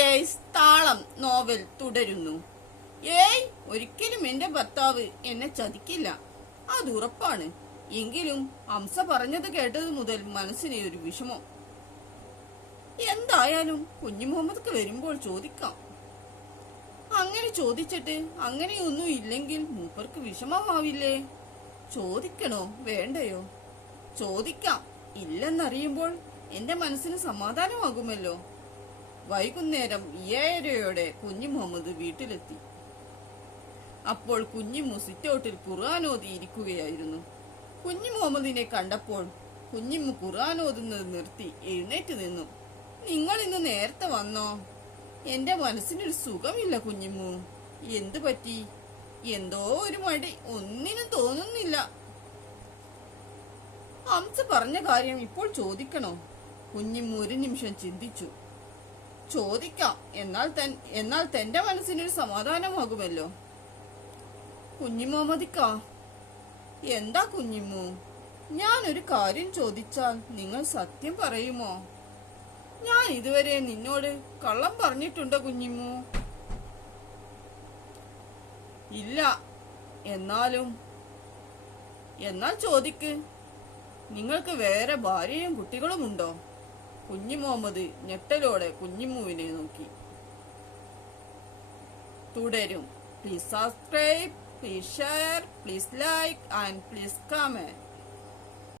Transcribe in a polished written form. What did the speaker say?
Dears താളം novel തുടരുന്നു. ഏയ്, ഒരിക്കലും എന്റെ ഭർത്താവ് എന്നെ ചതിക്കില്ല, അത് ഉറപ്പാണ്. എങ്കിലും ഹംസ പറഞ്ഞത് കേട്ടത് മുതൽ മനസ്സിന് ഒരു വിഷമം. എന്തായാലും കുഞ്ഞു മുഹമ്മദ്ക്ക് വരുമ്പോൾ ചോദിക്കാം. അങ്ങനെ ചോദിച്ചിട്ട് അങ്ങനെയൊന്നും ഇല്ലെങ്കിൽ മൂപ്പർക്ക് വിഷമമാവില്ലേ? ചോദിക്കണോ വേണ്ടയോ? ചോദിക്കാം. ഇല്ലെന്നറിയുമ്പോൾ എന്റെ മനസ്സിന് സമാധാനമാകുമല്ലോ. വൈകുന്നേരം 7:30 കുഞ്ഞു മുഹമ്മദ് വീട്ടിലെത്തി. അപ്പോൾ കുഞ്ഞിമ്മു സിറ്റൗട്ടിൽ ഖുർആൻ ഇരിക്കുകയായിരുന്നു. കുഞ്ഞു മുഹമ്മദിനെ കണ്ടപ്പോൾ കുഞ്ഞിമ്മു ഖുർആൻ ഓതുന്നത് നിർത്തി എഴുന്നേറ്റ് നിന്നു. നിങ്ങൾ ഇന്ന് നേരത്തെ വന്നോ? എന്റെ മനസ്സിനൊരു സുഖമില്ല കുഞ്ഞിമ്മു. എന്തു പറ്റി? എന്തോ ഒരു മടി, ഒന്നിനും തോന്നുന്നില്ല. ഹംസ പറഞ്ഞ കാര്യം ഇപ്പോൾ ചോദിക്കണോ? കുഞ്ഞിമ്മു ഒരു നിമിഷം ചിന്തിച്ചു. ചോദിക്കാം, എന്നാൽ തന്റെ മനസ്സിനൊരു സമാധാനമാകുമല്ലോ. കുഞ്ഞു മുഹമ്മദിക്ക. എന്താ കുഞ്ഞിമ്മു? ഞാനൊരു കാര്യം ചോദിച്ചാൽ നിങ്ങൾ സത്യം പറയുമോ? ഞാൻ ഇതുവരെ നിന്നോട് കള്ളം പറഞ്ഞിട്ടുണ്ടോ കുഞ്ഞിമ്മു? ഇല്ല. എന്നാൽ ചോദിക്ക്. നിങ്ങൾക്ക് വേറെ ഭാര്യയും കുട്ടികളുമുണ്ടോ? കുഞ്ഞു മുഹമ്മദ് ഞെട്ടലോടെ കുഞ്ഞിമ്മുവിനെ നോക്കി. തുടരും. Please subscribe, please share, please like and please comment.